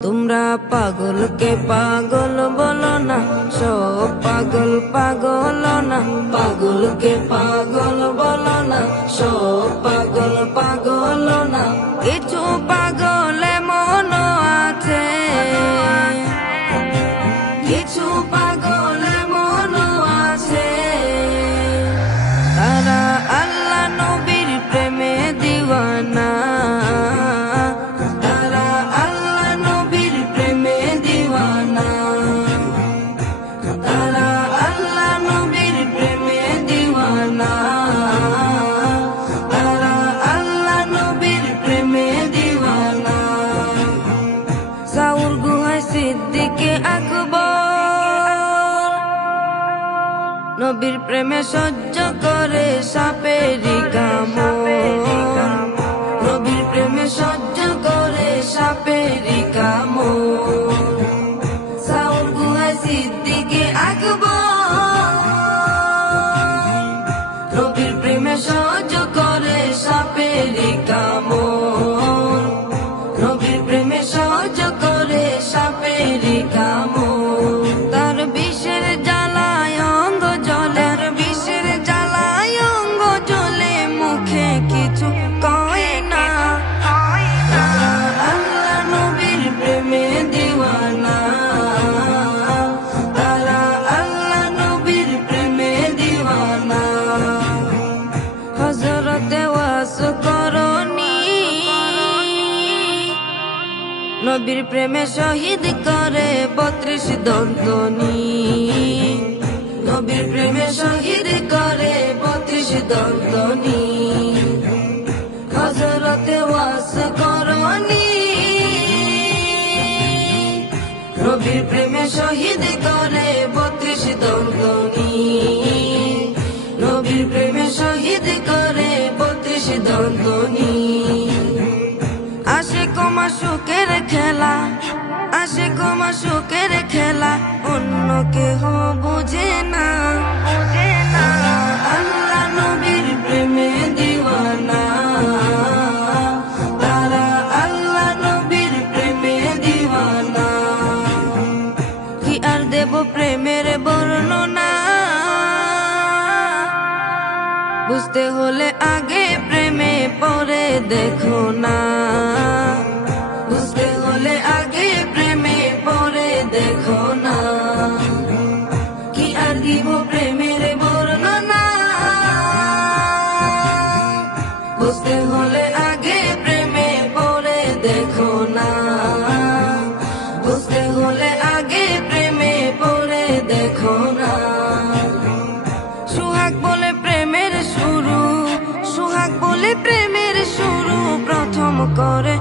তোমরা পাগল কে পাগল বলো না, সব পাগল পাগল না। পাগল কে পাগল বলো না, সব পাগল পাগল না। কিছু পাগল মন আছে, কিছু পাগল মন আছে। তারা আল্লাহ নবীর প্রেমে দিওয়ানা, সিদ্দিকে আকবর নবীর প্রেমে সহ্য করে সাপেরি কামড়। নবীর প্রেমে সহ্য করে সাপেরি কামড়। সাউল গুহায় সিদ্দিকে আকবর নবীর প্রেমে সহ্য করে সাপেরি কামড়। নবীর প্রেমে সহ্য করে সাপেরি কামড়। তার বিষের জ্বালায় অঙ্গ জ্বলে, আর বিষের জ্বালায় অঙ্গ জ্বলে, মুখে কিছু কয় না। আল্লাহ নবীর প্রেমে দিওয়ানা, তারা আল্লাহ নবীর প্রেমে দিওয়ানা। হযরতে ওয়াস করনি নবীর প্রেমে শহীদ করে 32 দন্তনি। নবীর প্রেমে শহীদ করে 32 দন্তনি। হযরতে ওয়াস করনি নবীর প্রেমে শহীদ করে 32 দন্তনি। নবীর প্রেমে শহীদ করে 32 দন্তনি। আশিক মাশুকের খেলা, আশিক মাশুকের খেলা অন্য কেহ বুঝে না। আল্লাহ নবীর প্রেমে দিওয়ানা, তারা আল্লাহ নবীর প্রেমে দিওয়ানা। কি আর দেব প্রেমের বর্ণনা, বুঝতে হলে আগে প্রেমে পরে দেখো না। বুঝতে হলে আগে প্রেমে পরে দেখো না। কি আর দিব প্রেমের বর্ণনা, বুঝতে হলে আগে প্রেমে পরে দেখো না। বুঝতে হলে আগে প্রেমে পরে দেখো না। সুহাগ বলে প্রেমের শুরু, সুহাগ বলে প্রেমের শুরু, প্রথম করে